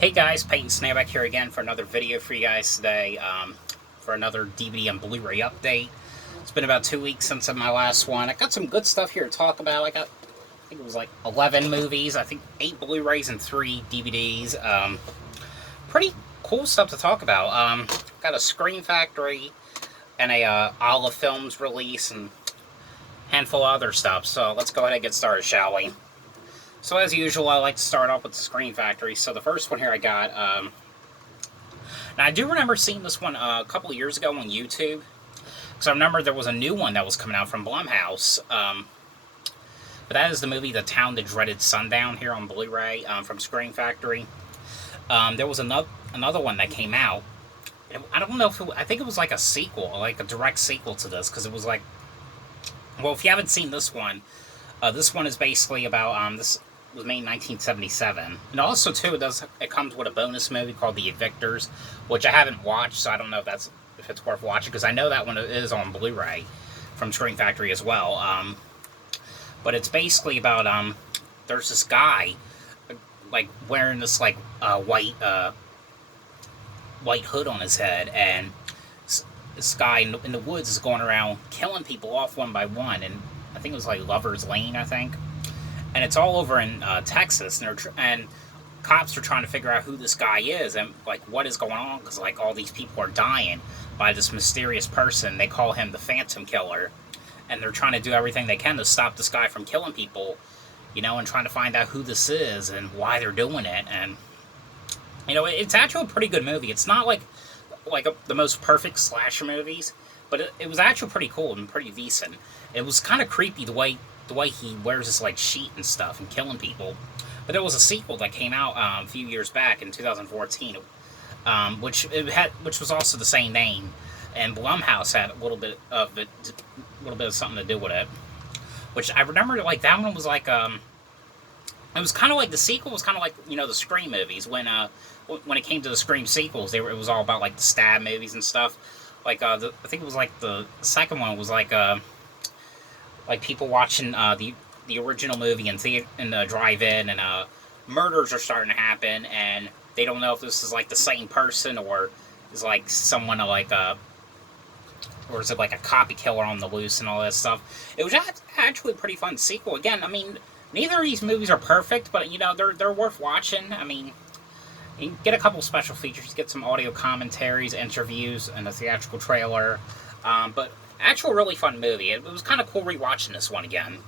Hey guys, Peyton Snareback here again for another video for you guys today, for another DVD and Blu-ray update. It's been about 2 weeks since my last one. I got some good stuff here to talk about. I think it was like 11 movies, I think 8 Blu-rays and 3 DVDs. Pretty cool stuff to talk about. Got a Scream Factory and a Olive Films release and a handful of other stuff. So let's go ahead and get started, shall we? So as usual, I like to start off with the Scream Factory. So the first one here I got, now I do remember seeing this one a couple of years ago on YouTube, because I remember there was a new one that was coming out from Blumhouse, but that is the movie The Town That Dreaded Sundown here on Blu-ray from Scream Factory. There was another one that came out. I don't know if I think it was like a sequel, like a direct sequel to this, because it was like, well, if you haven't seen this one is basically about, this was made in 1977. And also, too, it comes with a bonus movie called The Evictors, which I haven't watched, so I don't know if it's worth watching, because I know that one is on Blu-ray from Scream Factory as well. But it's basically about, there's this guy, like, wearing this, like, white hood on his head, and this guy in the woods is going around killing people off one by one, and I think it was like Lover's Lane, I think. And it's all over in Texas, and cops are trying to figure out who this guy is and like what is going on, because like all these people are dying by this mysterious person. They call him the Phantom Killer, and they're trying to do everything they can to stop this guy from killing people, you know, and trying to find out who this is and why they're doing it. And you know, it's actually a pretty good movie. It's not like the most perfect slasher movies, but it was actually pretty cool and pretty decent. It was kind of creepy the way he wears this like sheet and stuff and killing people. But there was a sequel that came out a few years back in 2014, which was also the same name, and Blumhouse had a little bit of something to do with it. Which I remember, like that one was like it was kind of like the sequel was kind of like, you know, the Scream movies when it came to the Scream sequels, it was all about like the stab movies and stuff. Like I think it was like the second one was like people watching the original movie in the drive-in, and murders are starting to happen, and they don't know if this is like the same person or is like someone like or is it like a copy killer on the loose and all that stuff. It was actually a pretty fun sequel. Again, I mean, neither of these movies are perfect, but you know they're worth watching. I mean, you get a couple special features, get some audio commentaries, interviews, and a theatrical trailer. But actual really fun movie. It was kind of cool rewatching this one again.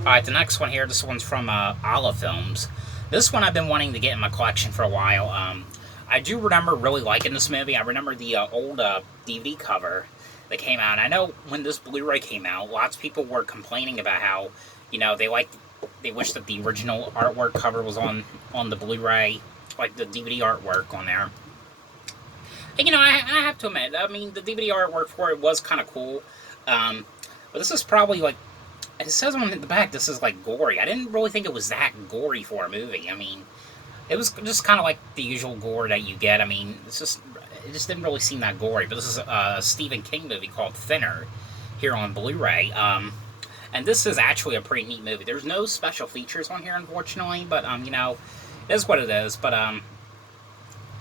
Alright, the next one here, this one's from Olive Films. This one I've been wanting to get in my collection for a while. I do remember really liking this movie. I remember the old DVD cover that came out. And I know when this Blu-ray came out, lots of people were complaining about how, you know, they wish that the original artwork cover was on the Blu-ray, like the DVD artwork on there. And, you know, I have to admit, I mean, the DVD artwork for it was kind of cool. But this is probably, like, it says on the back, this is, like, gory. I didn't really think it was that gory for a movie. I mean, it was just kind of like the usual gore that you get. I mean, it just didn't really seem that gory. But this is a Stephen King movie called Thinner here on Blu-ray. And this is actually a pretty neat movie. There's no special features on here, unfortunately. But, you know, it is what it is. But,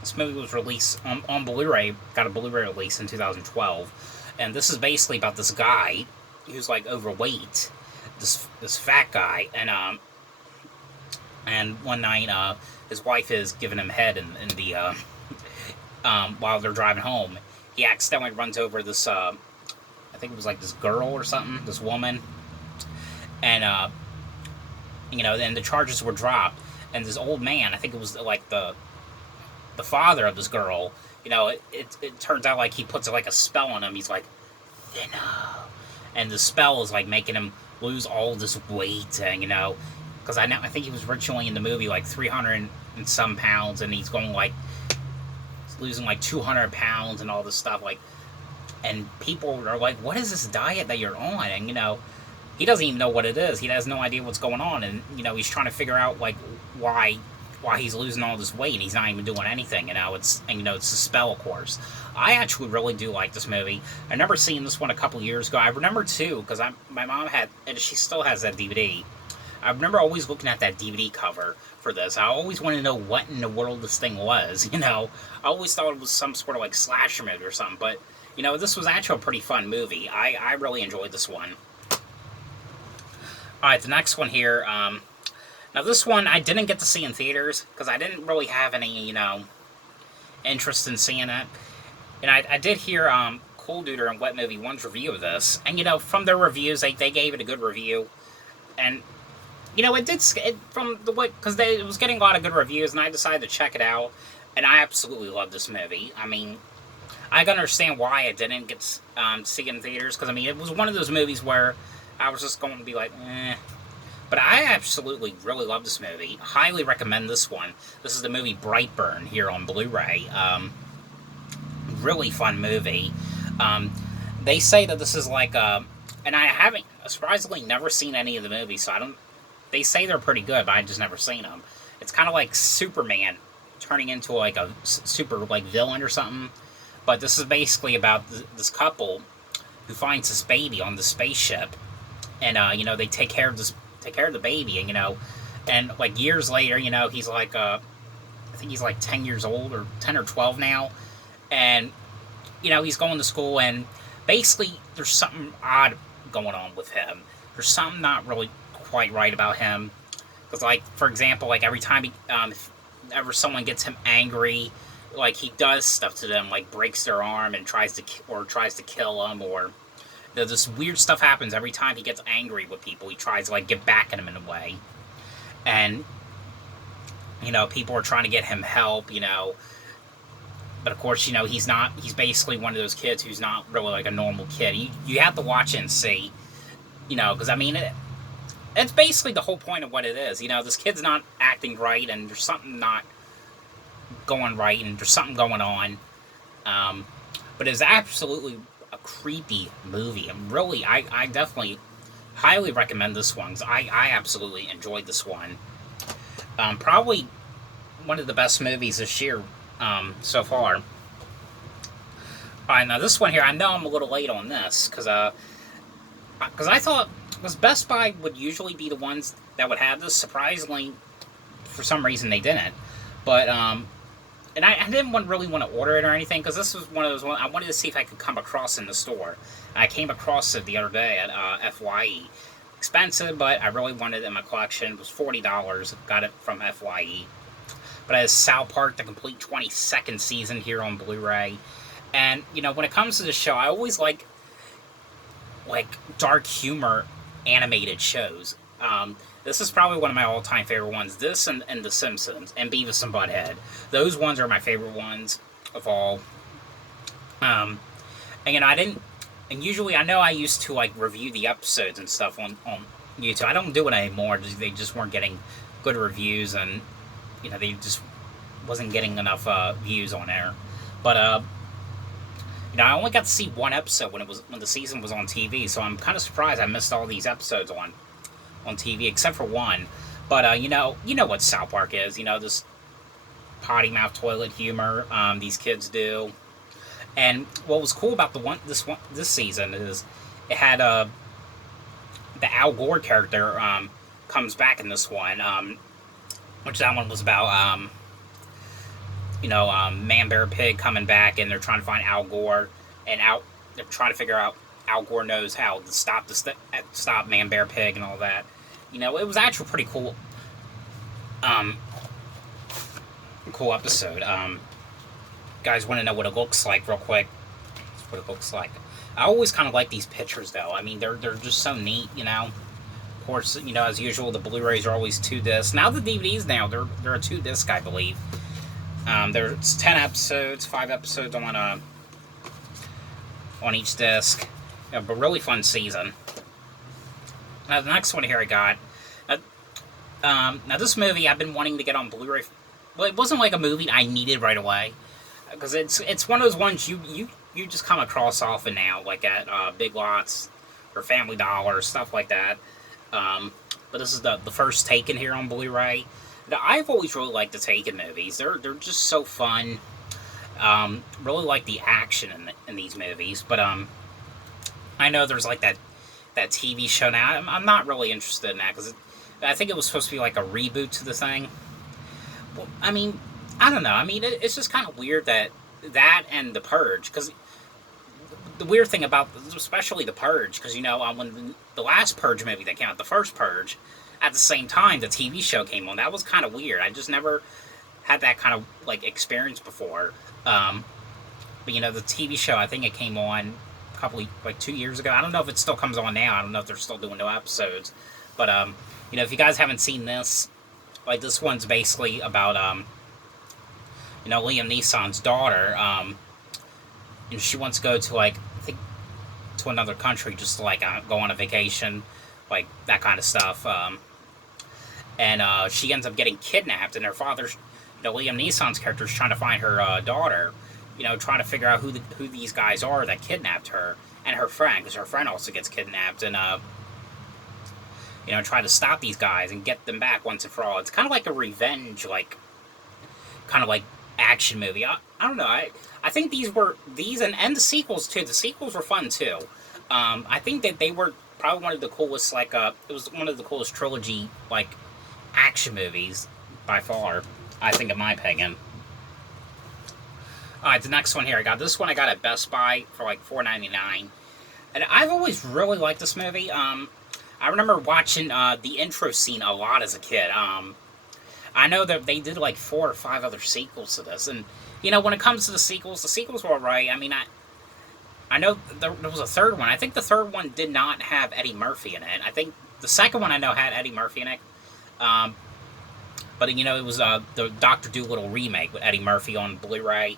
this movie was released on Blu-ray, got a Blu-ray release in 2012, and this is basically about this guy who's like overweight, this fat guy, and one night his wife is giving him head in the while they're driving home. He accidentally runs over this I think it was like this girl or something, this woman, and you know, then the charges were dropped, and this old man, I think it was like the father of this girl, you know, it turns out like he puts like a spell on him. He's like, thinner, and the spell is like making him lose all this weight, and you know, because I think he was originally in the movie like 300 and some pounds, and he's going like losing like 200 pounds and all this stuff, like, and people are like, what is this diet that you're on? And you know, he doesn't even know what it is. He has no idea what's going on, and you know, he's trying to figure out like why he's losing all this weight. He's not even doing anything, you know. It's a spell, of course. I actually really do like this movie. I remember seeing this one a couple years ago. I remember too, because my mom had, and she still has that DVD. I remember always looking at that DVD cover for this. I always wanted to know what in the world this thing was, you know. I always thought it was some sort of like slasher movie or something, but, you know, this was actually a pretty fun movie. I really enjoyed this one. Alright, the next one here, now this one I didn't get to see in theaters, because I didn't really have any, you know, interest in seeing it. And I did hear, Cool Duder and Wet Movie 1's review of this, and, you know, from their reviews, they gave it a good review, and, you know, it was getting a lot of good reviews, and I decided to check it out, and I absolutely love this movie. I mean, I can understand why I didn't get to see it in theaters, because, I mean, it was one of those movies where I was just going to be like, eh. But I absolutely really love this movie. Highly recommend this one. This is the movie Brightburn here on Blu-ray. Really fun movie. They say that this is like and I haven't, surprisingly, never seen any of the movies, so I don't, they say they're pretty good, but I just never seen them. It's kind of like Superman turning into like a super like villain or something. But this is basically about this couple who finds this baby on the spaceship, and you know, they take care of the baby, and, you know, and like years later, you know, he's like I think he's like 10 years old, or 10 or 12 now, and, you know, he's going to school, and basically there's something odd going on with him. There's something not really quite right about him, because, like, for example, like every time if ever someone gets him angry, like, he does stuff to them, like breaks their arm and tries to kill them, or this weird stuff happens every time he gets angry with people. He tries to, like, get back at them in a way. And, you know, people are trying to get him help, you know. But, of course, you know, he's basically one of those kids who's not really, like, a normal kid. You have to watch it and see, you know, because, I mean, it's basically the whole point of what it is. You know, this kid's not acting right, and there's something not going right, and there's something going on. But it's absolutely a creepy movie, and really, I definitely highly recommend this one, because I absolutely enjoyed this one. Probably one of the best movies this year so far. Alright, now this one here, I know I'm a little late on this, because I thought, because Best Buy would usually be the ones that would have this. Surprisingly, for some reason they didn't. But and I didn't really want to order it or anything, because this was one of those ones I wanted to see if I could come across in the store. I came across it the other day at FYE. Expensive, but I really wanted it in my collection. It was $40. Got it from FYE. But it has South Park, the complete 22nd season here on Blu-ray. And, you know, when it comes to the show, I always like dark humor animated shows. This is probably one of my all-time favorite ones. This and The Simpsons and Beavis and Butthead. Those ones are my favorite ones of all. And, you know, usually I know I used to, like, review the episodes and stuff on YouTube. I don't do it anymore. They just weren't getting good reviews, and, you know, they just wasn't getting enough views on there. But, you know, I only got to see one episode when the season was on TV, so I'm kind of surprised I missed all these episodes on TV, except for one. But, you know what South Park is. You know, this potty mouth toilet humor these kids do. And what was cool about this season is it had the Al Gore character comes back in this one, which that one was about you know, Man Bear Pig coming back, and they're trying to find Al Gore, and they're trying to figure out Al Gore knows how to stop Man Bear Pig and all that. You know, it was actually pretty cool. Cool episode. Guys want to know what it looks like real quick? That's what it looks like. I always kind of like these pictures, though. I mean, they're just so neat, you know. Of course, you know, as usual, the Blu-rays are always 2 discs. Now the DVDs they're a 2 disc, I believe. There's 10 episodes, 5 episodes on each disc. Yeah, but really fun season. Now the next one here I got. Now this movie I've been wanting to get on Blu-ray. Well, it wasn't like a movie I needed right away, because it's one of those ones you just come across often now, like at Big Lots or Family Dollar, stuff like that. But this is the first Taken here on Blu-ray. Now, I've always really liked the Taken movies. They're just so fun. Really like the action in these movies. But I know there's like that TV show now. I'm not really interested in that, because I think it was supposed to be like a reboot to the thing. Well, I mean, I don't know. I mean, it's just kind of weird that and the Purge, because the weird thing about, especially the Purge, because when the last Purge movie that came out, the first Purge, at the same time the TV show came on, that was kind of weird. I just never had that kind of like experience before. But the TV show, I think it came on a couple like 2 years ago. I don't know if it still comes on now. I don't know if they're still doing new episodes. But if you guys haven't seen this, like this one's basically about Liam Neeson's daughter. And she wants to go to like I think to another country just to like go on a vacation, like that kind of stuff. And she ends up getting kidnapped, and her father's, Liam Neeson's character is trying to find her daughter. Trying to figure out who these guys are that kidnapped her and her friend, because her friend also gets kidnapped, and try to stop these guys and get them back once and for all. It's kind of like a revenge, like kind of like action movie. I don't know. I think these and the sequels too. The sequels were fun too. I think that they were probably one of the coolest. Like it was one of the coolest trilogy like action movies by far. I think, in my opinion. Alright, the next one here. I got at Best Buy for like $4.99. And I've always really liked this movie. I remember watching the intro scene a lot as a kid. I know that they did like 4 or 5 other sequels to this. And, when it comes to the sequels were alright. I mean, I know there was a third one. I think the third one did not have Eddie Murphy in it. I think the second one I know had Eddie Murphy in it. But, it was the Dr. Dolittle remake with Eddie Murphy on Blu-ray.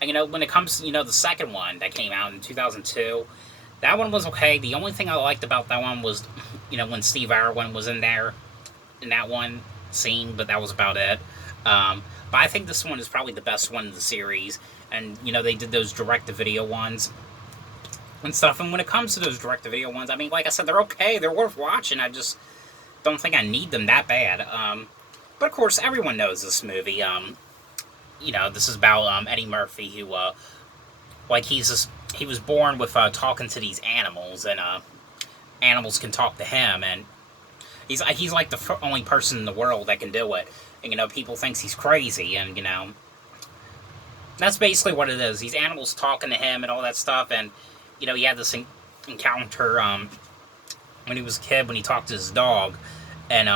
And, when it comes to, the second one that came out in 2002, that one was okay. The only thing I liked about that one was, when Steve Irwin was in there, in that one scene, but that was about it. But I think this one is probably the best one in the series. And, they did those direct-to-video ones and stuff. And when it comes to those direct-to-video ones, I mean, like I said, they're okay. They're worth watching. I just don't think I need them that bad. But, of course, everyone knows this movie. This is about Eddie Murphy, who, he was born with talking to these animals, and animals can talk to him, and he's like the only person in the world that can do it. And, people thinks he's crazy, and, that's basically what it is. These animals talking to him and all that stuff, and, he had this encounter when he was a kid, when he talked to his dog, and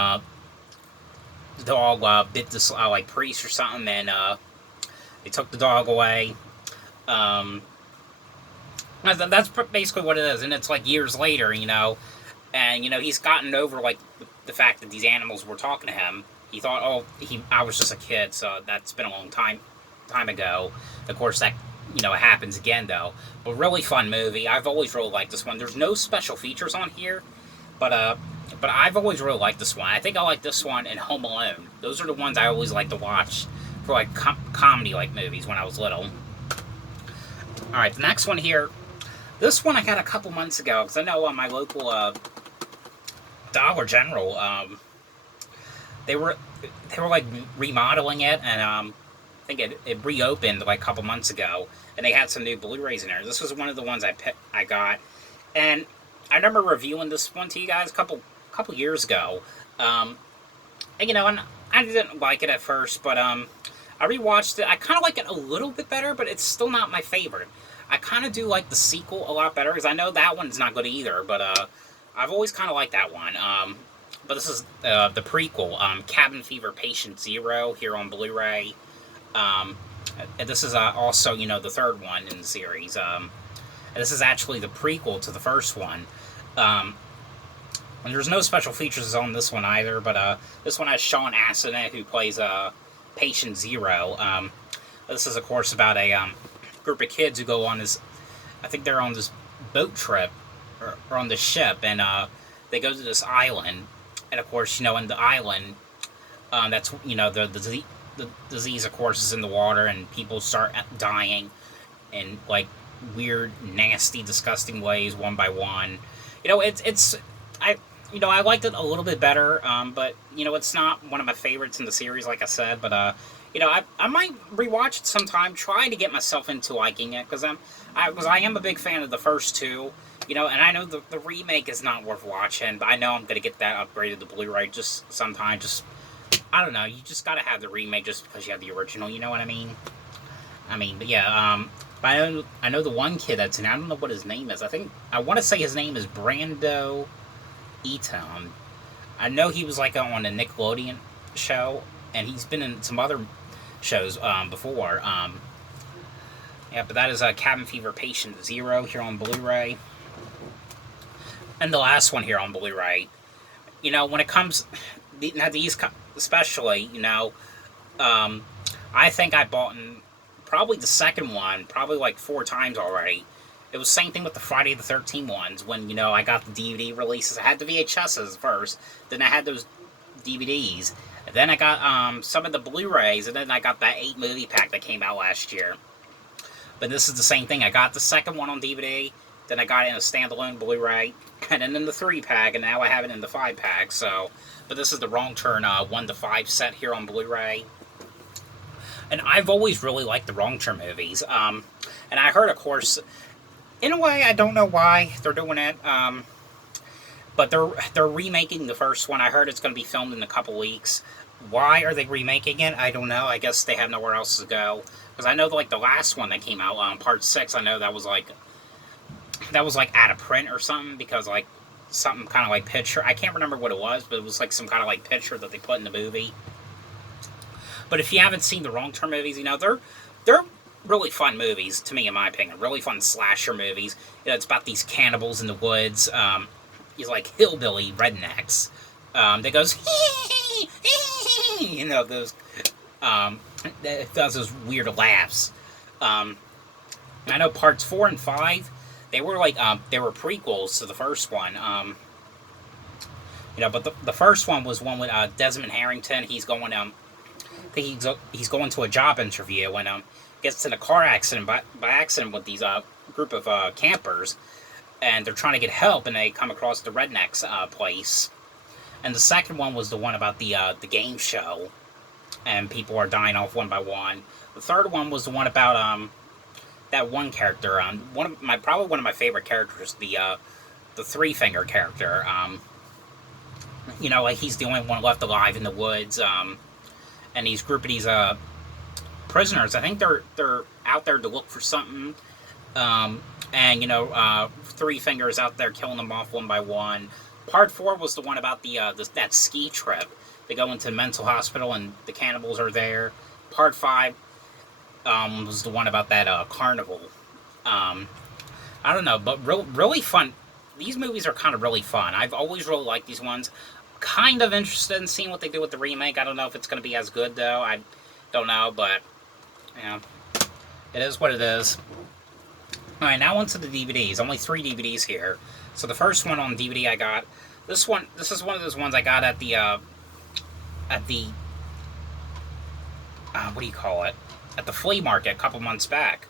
the dog bit this like priest or something, and they took the dog away. That's basically what it is, and it's like years later, and he's gotten over like the fact that these animals were talking to him. He thought, I was just a kid, so that's been a long time ago. Of course, that it happens again though. But really fun movie. I've always really liked this one. There's no special features on here, but I've always really liked this one. I think I like this one and Home Alone. Those are the ones I always like to watch for like comedy-like movies when I was little. Alright, the next one here. This one I got a couple months ago, because I know my local Dollar General, they were like remodeling it, and I think it reopened like a couple months ago, and they had some new Blu-rays in there. This was one of the ones I got, and I remember reviewing this one to you guys a couple years ago. And I didn't like it at first, but I rewatched it. I kind of like it a little bit better, but it's still not my favorite. I kind of do like the sequel a lot better, because I know that one's not good either, but I've always kind of liked that one. But this is the prequel, Cabin Fever Patient Zero, here on Blu-ray. And this is also, the third one in the series. And this is actually the prequel to the first one. And there's no special features on this one either, but this one has Sean Astin in it, who plays Patient Zero. This is, of course, about a group of kids who go on this, I think they're on this boat trip, or on the ship, and they go to this island, and of course, in the island, that's, the disease, of course, is in the water, and people start dying in, like, weird, nasty, disgusting ways, one by one. I liked it a little bit better, but, it's not one of my favorites in the series, like I said, but, I might rewatch it sometime, try to get myself into liking it, because I am a big fan of the first two. You know, and I know the remake is not worth watching, but I know I'm gonna get that upgraded to Blu-ray just sometime. Just I don't know. You just gotta have the remake just because you have the original. You know what I mean? But yeah. But I know the one kid that's in. I don't know what his name is. I want to say his name is Brando Eaton. I know he was like on a Nickelodeon show, and he's been in some other shows before. Yeah, but that is Cabin Fever Patient Zero here on Blu-ray. And the last one here on Blu-ray. You know, when it comes... Now these especially, you know, I think I bought probably the second one, probably like 4 times already. It was the same thing with the Friday the 13th ones, when, you know, I got the DVD releases. I had the VHSs first, then I had those DVDs, and then I got some of the Blu-rays, and then I got that 8 movie pack that came out last year. But this is the same thing. I got the second one on DVD, then I got it in a standalone Blu-ray, and then in the 3-pack, and now I have it in the 5-pack, so... But this is the Wrong Turn 1 to 5 set here on Blu-ray. And I've always really liked the Wrong Turn movies. And I heard, of course, in a way, I don't know why they're doing it. But they're remaking the first one. I heard it's going to be filmed in a couple weeks. Why are they remaking it? I don't know. I guess they have nowhere else to go. Because I know, like, the last one that came out, Part 6, I know that was like out of print or something. Because, like, something kind of like picture. I can't remember what it was, but it was like some kind of like picture that they put in the movie. But if you haven't seen the Wrong Turn movies, you know, they're really fun movies, to me, in my opinion. Really fun slasher movies. You know, it's about these cannibals in the woods. These like hillbilly rednecks. That goes, you know, those, it does those weird laughs. I know parts 4 and 5, they were like, they were prequels to the first one. You know, but the first one was one with Desmond Harrington. He's going, he's going to a job interview and gets in a car accident by accident with these group of campers, and they're trying to get help, and they come across the rednecks place. And the second one was the one about the game show, and people are dying off one by one. The third one was the one about that one character, probably one of my favorite characters, the Three Finger character. You know, like he's the only one left alive in the woods. And these group of these prisoners, I think they're out there to look for something. And you know, Three Fingers out there killing them off one by one. Part 4 was the one about that ski trip. They go into the mental hospital and the cannibals are there. Part 5 was the one about that carnival. I don't know, but really fun. These movies are kind of really fun. I've always really liked these ones. Kind of interested in seeing what they do with the remake. I don't know if it's going to be as good, though. I don't know, but, you know, it is what it is. Alright, now onto the DVDs. Only 3 DVDs here. So the first one on DVD I got, this is one of those ones I got at the, what do you call it? At the flea market a couple months back.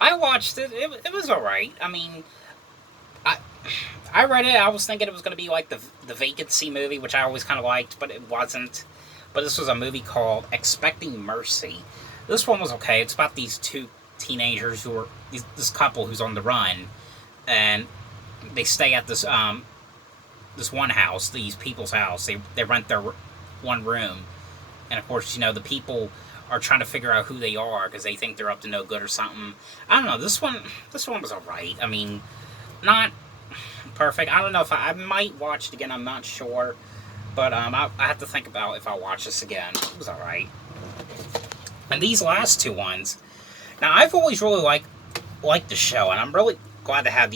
I watched it. It was alright. I mean, I read it. I was thinking it was going to be like the Vacancy movie, which I always kind of liked, but it wasn't. But this was a movie called Expecting Mercy. This one was okay. It's about these 2 teenagers who are this couple who's on the run, and they stay at this this one house, these people's house. They rent their one room, and of course, you know, the people are trying to figure out who they are because they think they're up to no good or something. I don't know. This one was alright. I mean, not perfect. I don't know if I might watch it again. I'm not sure, but I have to think about if I'll watch this again. It was alright. And these last 2 ones, now I've always really liked the show, and I'm really glad to have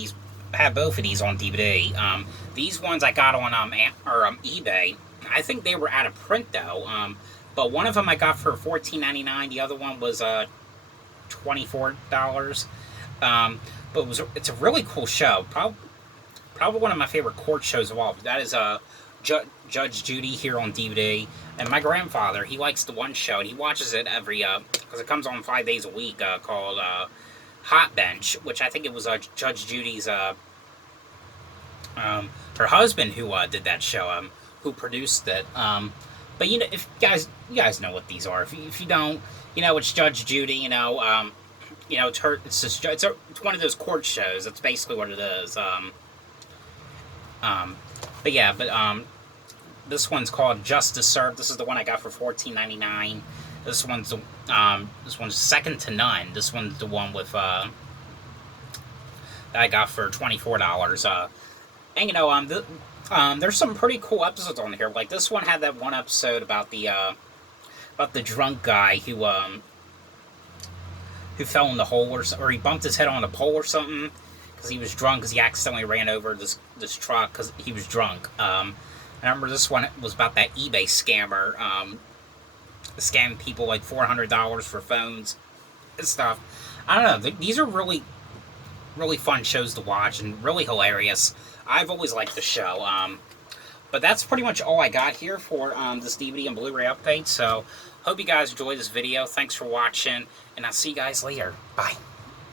both of these on DVD. These ones I got on eBay. I think they were out of print though. But one of them I got for $14.99. The other one was $24. But it's a really cool show. Probably one of my favorite court shows of all. That is Judge Judy here on DVD. And my grandfather, he likes the one show, and he watches it every because it comes on 5 days a week, called Hot Bench, which I think it was Judge Judy's her husband who did that show, who produced it. But you know, if you guys know what these are. If you don't, you know, it's Judge Judy. You know, you know, it's just it's one of those court shows. That's basically what it is. But yeah, this one's called Justice Served. This is the one I got for $14.99. This one's second to none. This one's the one with that I got for $24. And you know, there's some pretty cool episodes on here. Like this one had that one episode about the drunk guy who fell in the hole or he bumped his head on a pole or something because he was drunk because he accidentally ran over this truck because he was drunk. I remember this one was about that eBay scammer scamming people like $400 for phones and stuff. I don't know. These are really fun shows to watch and really hilarious. I've always liked the show. But that's pretty much all I got here for this DVD and Blu-ray update. So, hope you guys enjoyed this video. Thanks for watching, and I'll see you guys later. Bye.